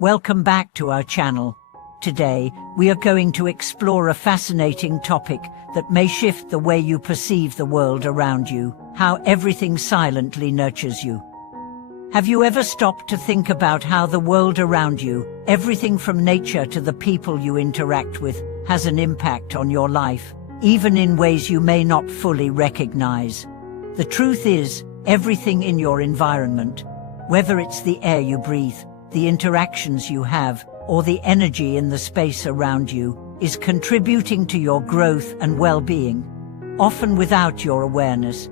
Welcome back to our channel. Today, we are going to explore a fascinating topic that may shift the way you perceive the world around you, how everything silently nurtures you. Have you ever stopped to think about how the world around you, everything from nature to the people you interact with, has an impact on your life, even in ways you may not fully recognize? The truth is, everything in your environment, whether it's the air you breathe, the interactions you have, or the energy in the space around you, is contributing to your growth and well-being, often without your awareness.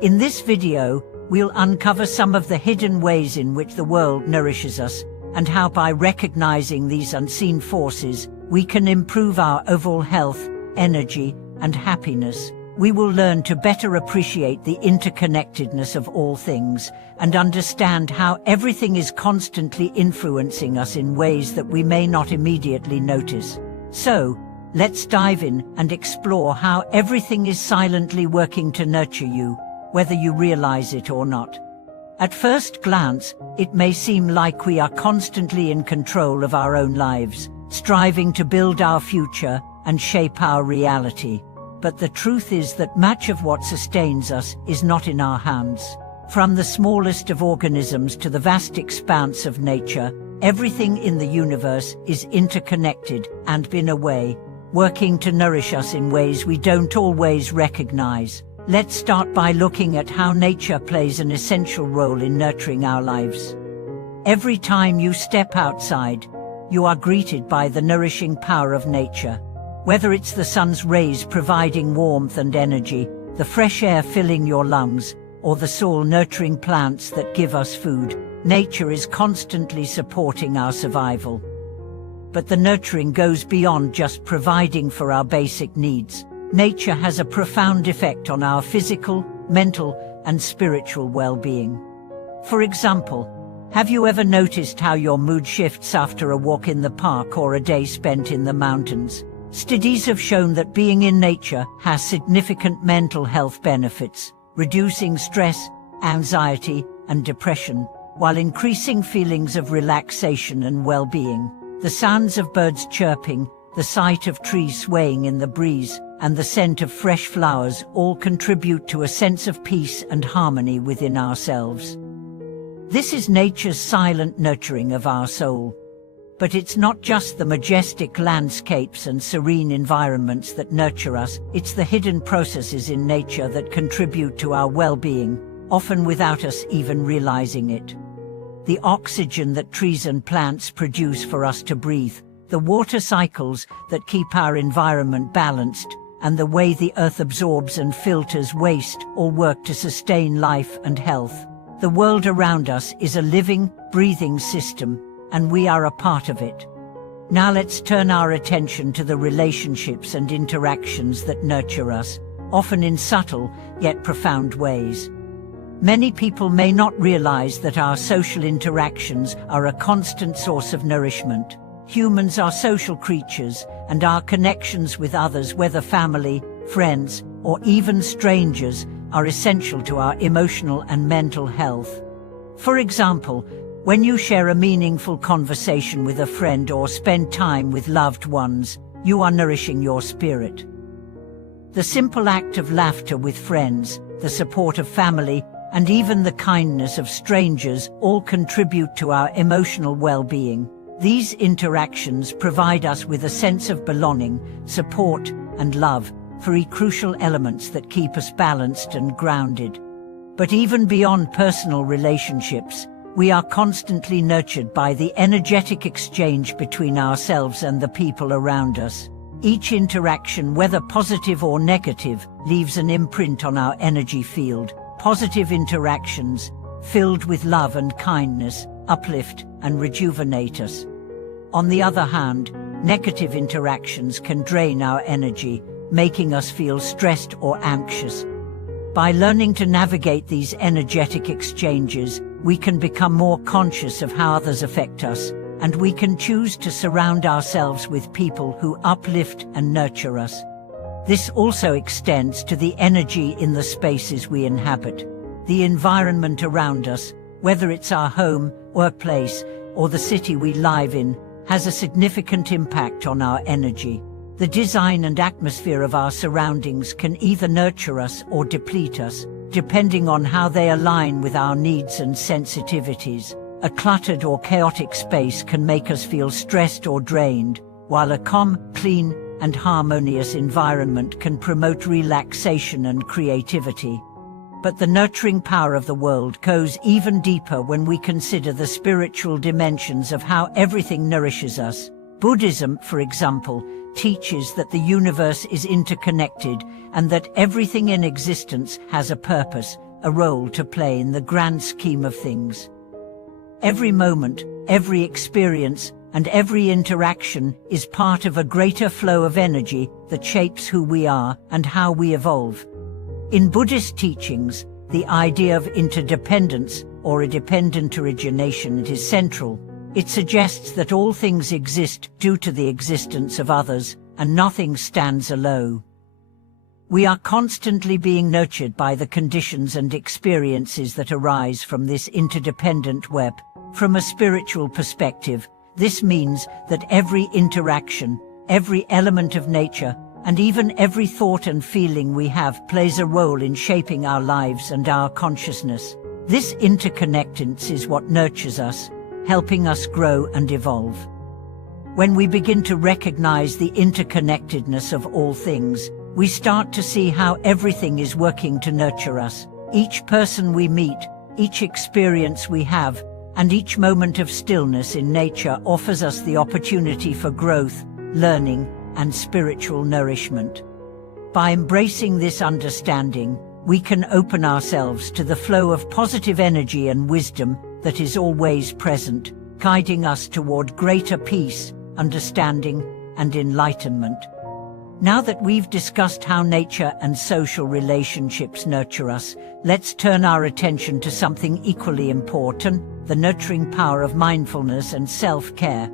In this video, we'll uncover some of the hidden ways in which the world nourishes us, and how by recognizing these unseen forces, we can improve our overall health, energy, and happiness. We will learn to better appreciate the interconnectedness of all things and understand how everything is constantly influencing us in ways that we may not immediately notice. So, let's dive in and explore how everything is silently working to nurture you, whether you realize it or not. At first glance, it may seem like we are constantly in control of our own lives, striving to build our future and shape our reality. But the truth is that much of what sustains us is not in our hands. From the smallest of organisms to the vast expanse of nature, everything in the universe is interconnected and, in a way, working to nourish us in ways we don't always recognize. Let's start by looking at how nature plays an essential role in nurturing our lives. Every time you step outside, you are greeted by the nourishing power of nature. Whether it's the sun's rays providing warmth and energy, the fresh air filling your lungs, or the soil-nurturing plants that give us food, nature is constantly supporting our survival. But the nurturing goes beyond just providing for our basic needs. Nature has a profound effect on our physical, mental, and spiritual well-being. For example, have you ever noticed how your mood shifts after a walk in the park or a day spent in the mountains? Studies have shown that being in nature has significant mental health benefits, reducing stress, anxiety, and depression, while increasing feelings of relaxation and well-being. The sounds of birds chirping, the sight of trees swaying in the breeze, and the scent of fresh flowers all contribute to a sense of peace and harmony within ourselves. This is nature's silent nurturing of our soul. But it's not just the majestic landscapes and serene environments that nurture us, it's the hidden processes in nature that contribute to our well-being, often without us even realizing it. The oxygen that trees and plants produce for us to breathe, the water cycles that keep our environment balanced, and the way the earth absorbs and filters waste all work to sustain life and health. The world around us is a living, breathing system, and we are a part of it. Now let's turn our attention to the relationships and interactions that nurture us, often in subtle, yet profound ways. Many people may not realize that our social interactions are a constant source of nourishment. Humans are social creatures, and our connections with others, whether family, friends, or even strangers, are essential to our emotional and mental health. For example, when you share a meaningful conversation with a friend or spend time with loved ones, you are nourishing your spirit. The simple act of laughter with friends, the support of family, and even the kindness of strangers all contribute to our emotional well-being. These interactions provide us with a sense of belonging, support, and love, three crucial elements that keep us balanced and grounded. But even beyond personal relationships, we are constantly nurtured by the energetic exchange between ourselves and the people around us. Each interaction, whether positive or negative, leaves an imprint on our energy field. Positive interactions, filled with love and kindness, uplift and rejuvenate us. On the other hand, negative interactions can drain our energy, making us feel stressed or anxious. By learning to navigate these energetic exchanges, we can become more conscious of how others affect us, and we can choose to surround ourselves with people who uplift and nurture us. This also extends to the energy in the spaces we inhabit. The environment around us, whether it's our home, workplace, or the city we live in has a significant impact on our energy. The design and atmosphere of our surroundings can either nurture us or deplete us, depending on how they align with our needs and sensitivities. A cluttered or chaotic space can make us feel stressed or drained, while a calm, clean, and harmonious environment can promote relaxation and creativity. But the nurturing power of the world goes even deeper when we consider the spiritual dimensions of how everything nourishes us. Buddhism, for example, teaches that the universe is interconnected and that everything in existence has a purpose, a role to play in the grand scheme of things. Every moment, every experience, and every interaction is part of a greater flow of energy that shapes who we are and how we evolve. In Buddhist teachings, the idea of interdependence, or a dependent origination, is central. It suggests that all things exist due to the existence of others, and nothing stands alone. We are constantly being nurtured by the conditions and experiences that arise from this interdependent web. From a spiritual perspective, this means that every interaction, every element of nature, and even every thought and feeling we have plays a role in shaping our lives and our consciousness. This interconnectedness is what nurtures us, helping us grow and evolve. When we begin to recognize the interconnectedness of all things, we start to see how everything is working to nurture us. Each person we meet, each experience we have, and each moment of stillness in nature offers us the opportunity for growth, learning, and spiritual nourishment. By embracing this understanding, we can open ourselves to the flow of positive energy and wisdom that is always present, guiding us toward greater peace, understanding, and enlightenment. Now that we've discussed how nature and social relationships nurture us, let's turn our attention to something equally important: the nurturing power of mindfulness and self-care.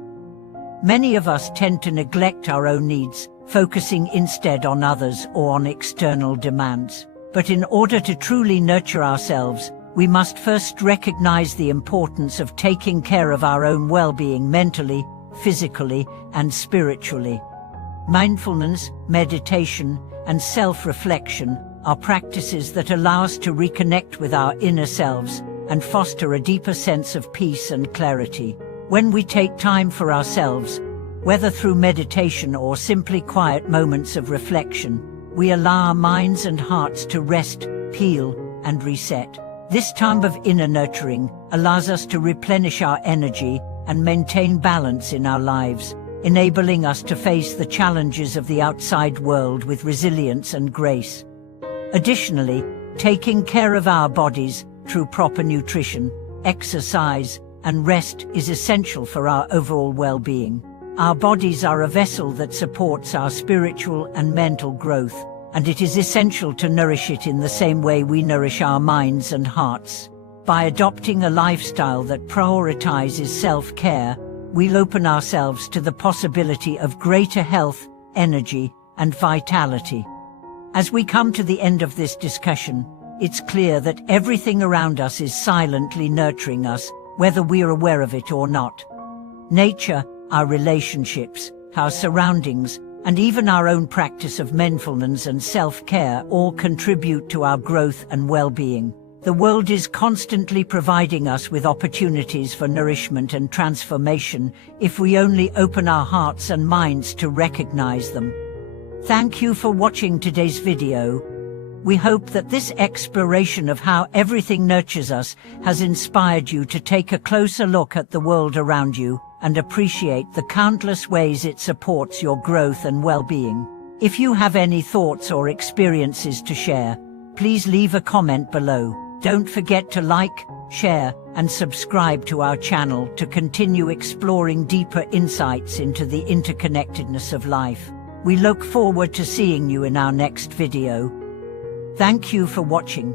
Many of us tend to neglect our own needs, focusing instead on others or on external demands. But in order to truly nurture ourselves, we must first recognize the importance of taking care of our own well-being mentally, physically, and spiritually. Mindfulness, meditation, and self-reflection are practices that allow us to reconnect with our inner selves and foster a deeper sense of peace and clarity. When we take time for ourselves, whether through meditation or simply quiet moments of reflection, we allow our minds and hearts to rest, heal, and reset. This time of inner nurturing allows us to replenish our energy and maintain balance in our lives, enabling us to face the challenges of the outside world with resilience and grace. Additionally, taking care of our bodies through proper nutrition, exercise, and rest is essential for our overall well-being. Our bodies are a vessel that supports our spiritual and mental growth, and it is essential to nourish it in the same way we nourish our minds and hearts. By adopting a lifestyle that prioritizes self-care, we'll open ourselves to the possibility of greater health, energy, and vitality. As we come to the end of this discussion, it's clear that everything around us is silently nurturing us, whether we're aware of it or not. Nature, our relationships, our surroundings, and even our own practice of mindfulness and self-care all contribute to our growth and well-being. The world is constantly providing us with opportunities for nourishment and transformation if we only open our hearts and minds to recognize them. Thank you for watching today's video. We hope that this exploration of how everything nurtures us has inspired you to take a closer look at the world around you and appreciate the countless ways it supports your growth and well-being. If you have any thoughts or experiences to share, please leave a comment below. Don't forget to like, share, and subscribe to our channel to continue exploring deeper insights into the interconnectedness of life. We look forward to seeing you in our next video. Thank you for watching.